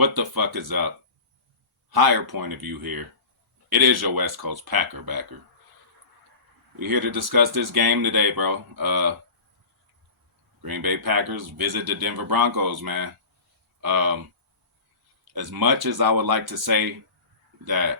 What the fuck is up? Higher point of view here. It is your West Coast Packer backer. We're here to discuss this game today, bro. Green Bay Packers visit the Denver Broncos, man. Um, as much as I would like to say that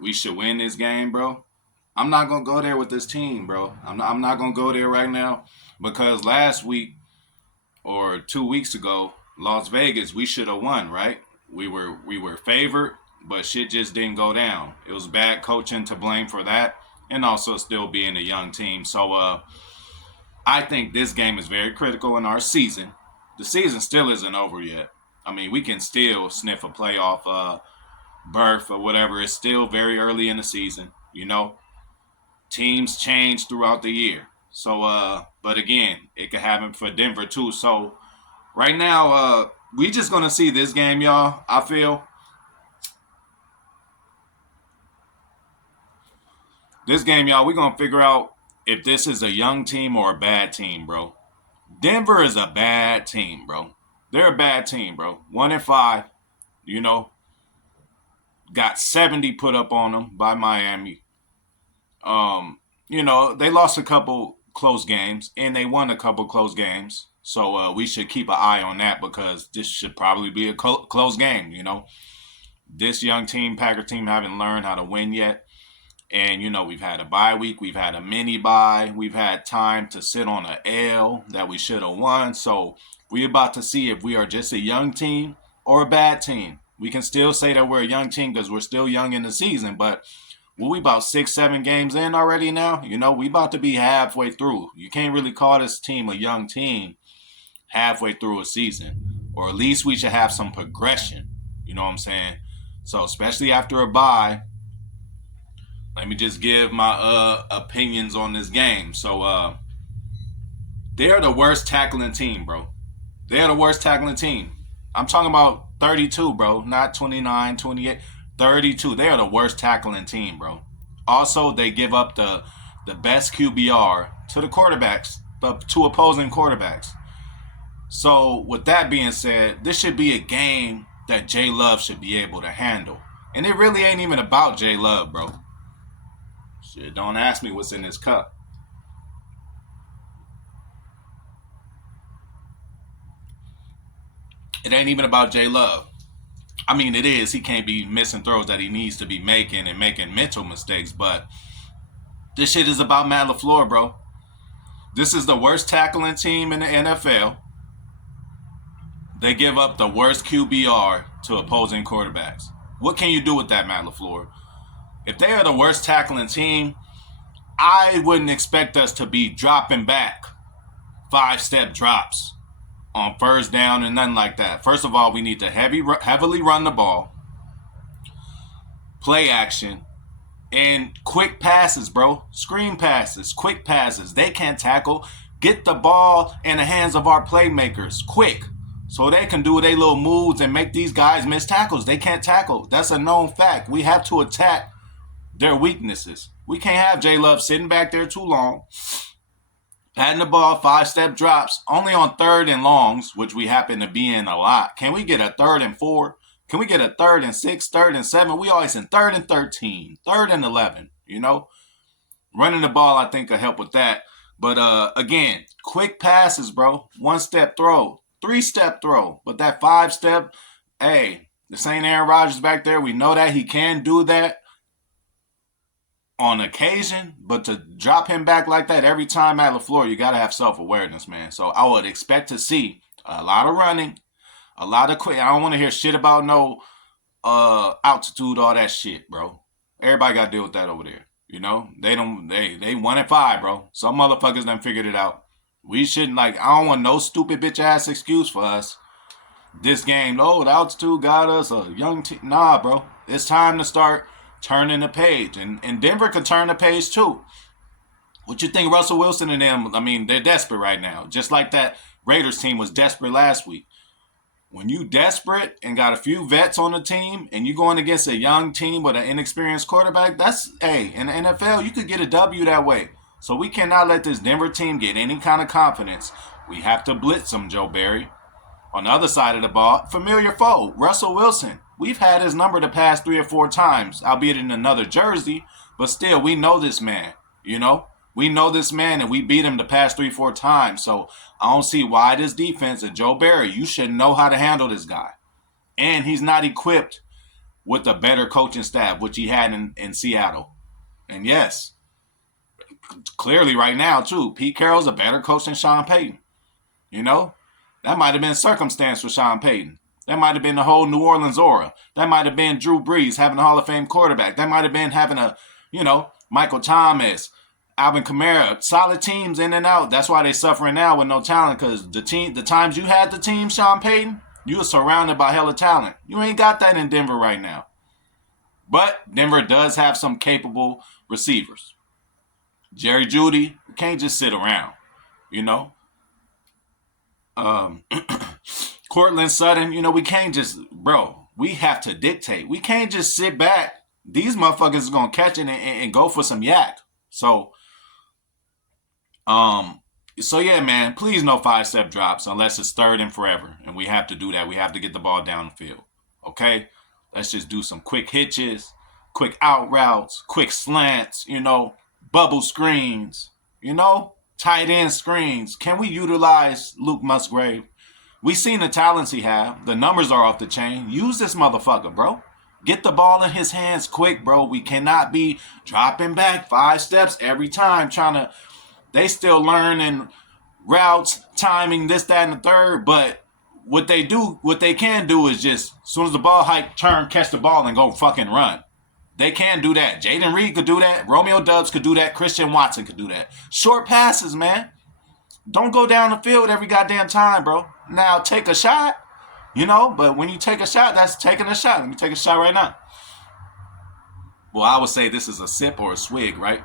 we should win this game, bro, I'm not gonna go there with this team, bro. I'm not gonna go there right now because last week or 2 weeks ago, Las Vegas, we should have won, right? We were favored, but shit just didn't go down. It was bad coaching to blame for that, and also still being a young team. So I think this game is very critical in our season. The season still isn't over yet. I mean, we can still sniff a playoff berth or whatever. It's still very early in the season. Teams change throughout the year. So, but again, it could happen for Denver too. So right now, we just gonna see this game, y'all. I feel this game, y'all. We're gonna figure out if this is a young team or a bad team, bro. Denver is a bad team, bro. They're a bad team, bro. 1-5, you know, got 70 put up on them by Miami. They lost a couple close games and they won a couple close games. So we should keep an eye on that because this should probably be a close game. This young team, Packer team, haven't learned how to win yet. And, we've had a bye week. We've had a mini bye. We've had time to sit on an L that we should have won. So we're about to see if we are just a young team or a bad team. We can still say that we're a young team because we're still young in the season. But we about 6-7 games in already now. We about to be halfway through. You can't really call this team a young team halfway through a season. Or at least we should have some progression. You know what I'm saying? So especially after a bye, let me just give my opinions on this game. So they're the worst tackling team, bro. They're the worst tackling team. I'm talking about 32, bro. Not 29, 28. 32. They are the worst tackling team, bro. Also, they give up the best QBR to the quarterbacks, to opposing quarterbacks. So with that being said, this should be a game that J Love should be able to handle. And it really ain't even about J Love, bro. Shit, don't ask me what's in this cup. It ain't even about J Love. I mean, it is. He can't be missing throws that he needs to be making and making mental mistakes. But this shit is about Matt LaFleur, bro. This is the worst tackling team in the NFL. They give up the worst QBR to opposing quarterbacks. What can you do with that, Matt LaFleur? If they are the worst tackling team, I wouldn't expect us to be dropping back 5-step drops on first down and nothing like that. First of all, we need to heavily run the ball, play action, and quick passes, bro. Screen passes, quick passes. They can't tackle. Get the ball in the hands of our playmakers quick so they can do their little moves and make these guys miss tackles. They can't tackle. That's a known fact. We have to attack their weaknesses. We can't have J Love sitting back there too long, patting the ball, 5-step drops, only on 3rd and longs, which we happen to be in a lot. Can we get a 3rd and 4? Can we get a 3rd and 6, 3rd and 7? We always in 3rd and 13, 3rd and 11, Running the ball, I think, will help with that. But, again, quick passes, bro. 1-step throw, 3-step throw. But that 5-step, hey, this ain't Aaron Rodgers back there. We know that he can do that on occasion, but to drop him back like that every time at LaFleur, you got to have self-awareness, man. So I would expect to see a lot of running, a lot of quick. I don't want to hear shit about no altitude, all that shit, bro. Everybody got to deal with that over there. They 1-5, bro. Some motherfuckers done figured it out. We shouldn't, I don't want no stupid bitch ass excuse for us. This game, the altitude got us a young team. Nah, bro. It's time to start turning the page. And Denver could turn the page too. What you think Russell Wilson and them, I mean, they're desperate right now. Just like that Raiders team was desperate last week. When you desperate and got a few vets on the team and you going against a young team with an inexperienced quarterback, in the NFL, you could get a W that way. So we cannot let this Denver team get any kind of confidence. We have to blitz them, Joe Barry. On the other side of the ball, familiar foe, Russell Wilson. We've had his number the past 3 or 4 times, albeit in another jersey, but still, we know this man, you know? We know this man, and we beat him the past 3 or 4 times. So I don't see why this defense, and Joe Barry, you should know how to handle this guy. And he's not equipped with a better coaching staff, which he had in Seattle. And yes, clearly right now, too, Pete Carroll's a better coach than Sean Payton. You know? That might have been circumstance for Sean Payton. That might have been the whole New Orleans aura. That might have been Drew Brees having a Hall of Fame quarterback. That might have been having Michael Thomas, Alvin Kamara, solid teams in and out. That's why they're suffering now with no talent, because the times you had the team, Sean Payton, you were surrounded by hella talent. You ain't got that in Denver right now. But Denver does have some capable receivers. Jerry Jeudy can't just sit around, you know. Cortland Sutton, we can't just, we have to dictate. We can't just sit back. These motherfuckers are going to catch it and go for some yak. So yeah, man, please no 5-step drops unless it's third and forever. And we have to do that. We have to get the ball down the field. Okay? Let's just do some quick hitches, quick out routes, quick slants, bubble screens, tight end screens. Can we utilize Luke Musgrave? We seen the talents he have. The numbers are off the chain. Use this motherfucker, bro. Get the ball in his hands quick, bro. We cannot be dropping back 5 steps every time they still learning routes, timing, this, that, and the third. But what they can do is just, as soon as the ball hike, turn, catch the ball, and go fucking run. They can do that. Jaden Reed could do that. Romeo Doubs could do that. Christian Watson could do that. Short passes, man. Don't go down the field every goddamn time, bro. Now, take a shot, but when you take a shot, that's taking a shot. Let me take a shot right now. Well, I would say this is a sip or a swig, right?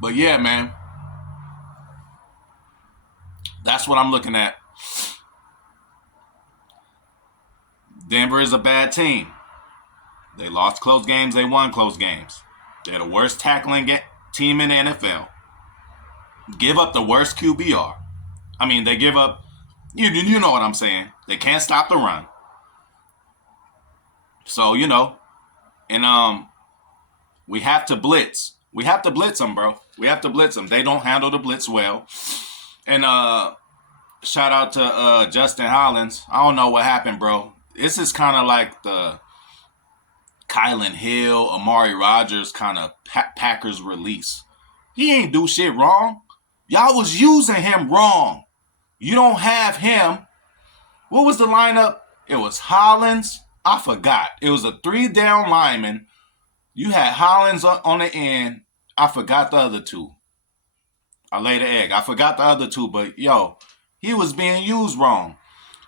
But yeah, man. That's what I'm looking at. Denver is a bad team. They lost close games. They won close games. They're the worst tackling team in the NFL. Give up the worst QBR. I mean, they give up, you know what I'm saying. They can't stop the run. So, and we have to blitz. We have to blitz them, bro. We have to blitz them. They don't handle the blitz well. And shout out to Justin Hollins. I don't know what happened, bro. This is kind of like the Kylan Hill, Amari Rodgers kind of Packers release. He ain't do shit wrong. Y'all was using him wrong. You don't have him. What was the lineup? It was Hollins. I forgot. It was a 3-down lineman. You had Hollins on the end. I forgot the other two. I laid an egg. I forgot the other two, but he was being used wrong.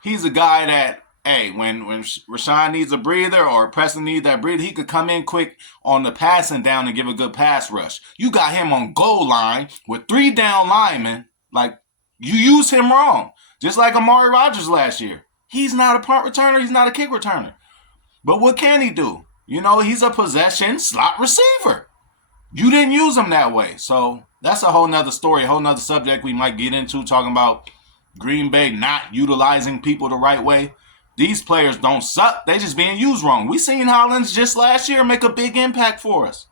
He's a guy that, hey, when Rashawn needs a breather or Preston needs that breather, he could come in quick on the passing down and give a good pass rush. You got him on goal line with 3 down linemen. Like, you use him wrong. Just like Amari Rodgers last year. He's not a punt returner. He's not a kick returner. But what can he do? He's a possession slot receiver. You didn't use him that way. So that's a whole nother story, a whole nother subject we might get into, talking about Green Bay not utilizing people the right way. These players don't suck. They just being used wrong. We seen Hollins just last year make a big impact for us.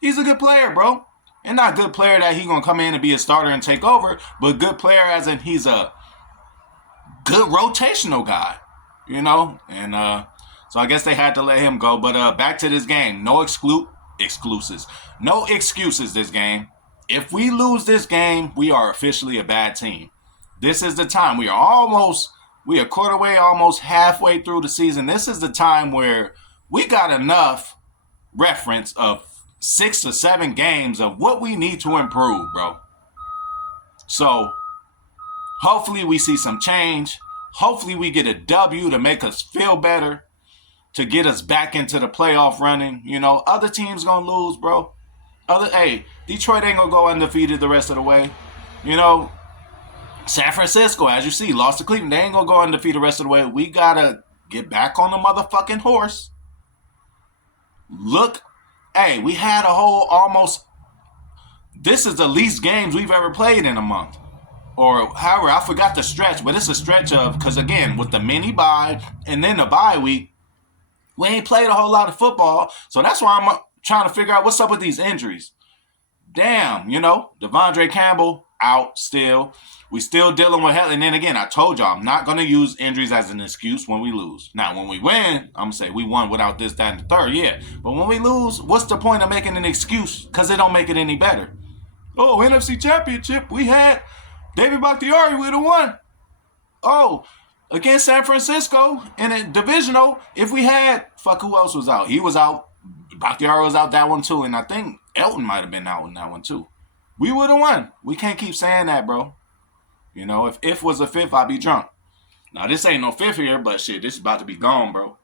He's a good player, bro. And not a good player that he going to come in and be a starter and take over, but good player as in he's a good rotational guy, And so I guess they had to let him go. But back to this game. No excuses. No excuses this game. If we lose this game, we are officially a bad team. This is the time. We are quarter way, almost halfway through the season. This is the time where we got enough reference of 6 or 7 games of what we need to improve, bro. So hopefully we see some change. Hopefully we get a W to make us feel better, to get us back into the playoff running. Other teams gonna lose, bro. Detroit ain't gonna go undefeated the rest of the way. San Francisco, as you see, lost to Cleveland. They ain't gonna go undefeated the rest of the way. We gotta get back on the motherfucking horse. We had a whole almost. This is the least games we've ever played in a month. or however, I forgot the stretch, but it's a stretch of, because again, with the mini bye and then the bye week, we ain't played a whole lot of football. So that's why I'm trying to figure out what's up with these injuries. Damn, Devondre Campbell out still. We still dealing with hell. And then again, I told y'all I'm not going to use injuries as an excuse when we lose. Now, when we win, I'm going to say we won without this, that, and the third, yeah. But when we lose, what's the point of making an excuse? Because it don't make it any better. Oh, NFC Championship, we had David Bakhtiari, we would have won. Oh, against San Francisco in a divisional, if we had, who else was out? He was out. Bakhtiari was out that one too. And I think Elton might have been out in that one too. We would have won. We can't keep saying that, bro. If was a fifth, I'd be drunk. Now, this ain't no fifth here, but shit, this is about to be gone, bro.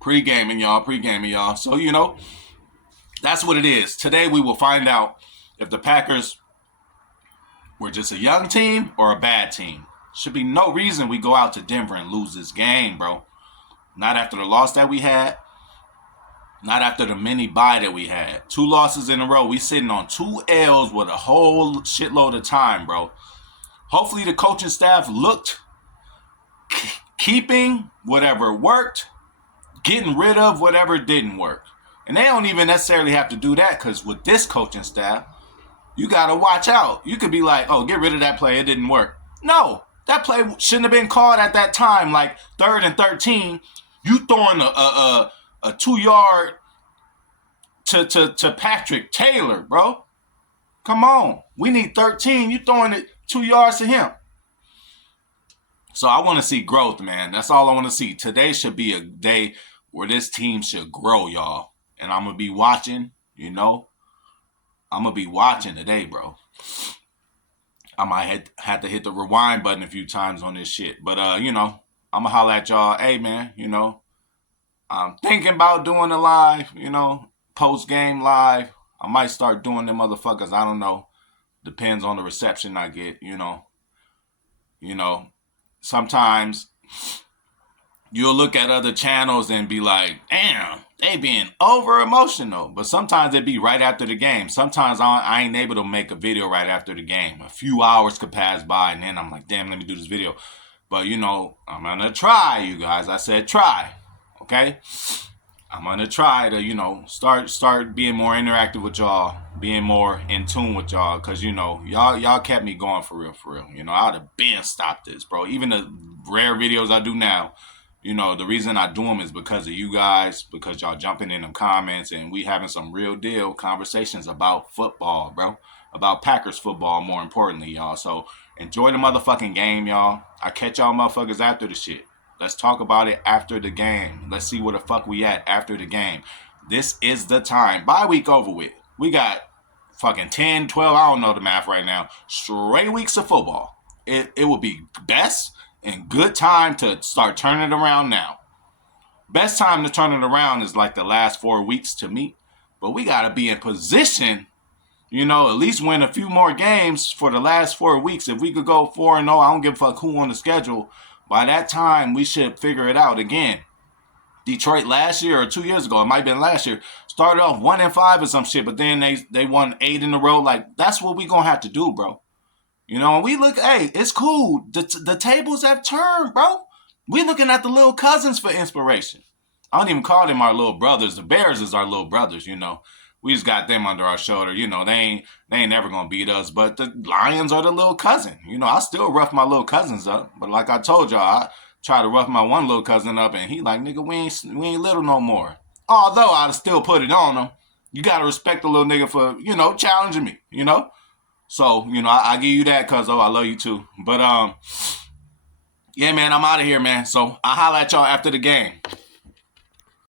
Pre-gaming, y'all. So, that's what it is. Today, we will find out if the Packers were just a young team or a bad team. Should be no reason we go out to Denver and lose this game, bro. Not after the loss that we had. Not after the mini bye that we had. 2 losses in a row. We sitting on 2 L's with a whole shitload of time, bro. Hopefully the coaching staff looked, keeping whatever worked, getting rid of whatever didn't work. And they don't even necessarily have to do that, because with this coaching staff, you got to watch out. You could be like, oh, get rid of that play. It didn't work. No, that play shouldn't have been called at that time, like 3rd and 13. You throwing a 2-yard to Patrick Taylor, bro. Come on. We need 13. You throwing it 2 yards to him. So I want to see growth, man. That's all I want to see. Today should be a day where this team should grow, y'all. And I'm going to be watching, I'm going to be watching today, bro. I might have to hit the rewind button a few times on this shit. But, I'm going to holler at y'all. Hey, man, I'm thinking about doing a live, post-game live. I might start doing them motherfuckers. I don't know. Depends on the reception I get, Sometimes you'll look at other channels and be like, damn, they being over emotional. But sometimes it be right after the game. Sometimes I ain't able to make a video right after the game. A few hours could pass by and then I'm like, damn, let me do this video. But, I'm going to try, you guys. I said try. Okay? I'm going to try to, start being more interactive with y'all, being more in tune with y'all, because, y'all kept me going for real. I'd have been stopped this, bro. Even the rare videos I do now, the reason I do them is because of you guys, because y'all jumping in them comments, and we having some real deal conversations about football, bro. About Packers football, more importantly, y'all. So enjoy the motherfucking game, y'all. I catch y'all motherfuckers after the shit. Let's talk about it after the game. Let's see where the fuck we at after the game. This is the time. Bye week over with. We got fucking 10, 12, I don't know the math right now, straight weeks of football. It will be best and good time to start turning it around now. Best time to turn it around is like the last 4 weeks to me. But we got to be in position, at least win a few more games for the last 4 weeks. If we could go 4-0, I don't give a fuck who on the schedule. By that time, we should figure it out again. Detroit last year or 2 years ago, it might have been last year, started off 1-5 or some shit, but then they won 8 in a row. Like, that's what we going to have to do, bro. And we look, hey, it's cool. The tables have turned, bro. We looking at the little cousins for inspiration. I don't even call them our little brothers. The Bears is our little brothers, We just got them under our shoulder. They ain't never going to beat us. But the Lions are the little cousin. I still rough my little cousins up. But like I told y'all, I try to rough my one little cousin up. And he like, nigga, we ain't little no more. Although I'd still put it on him. You got to respect the little nigga for, challenging me, So, I give you that because, I love you too. But, yeah, man, I'm out of here, man. So I'll holler at y'all after the game.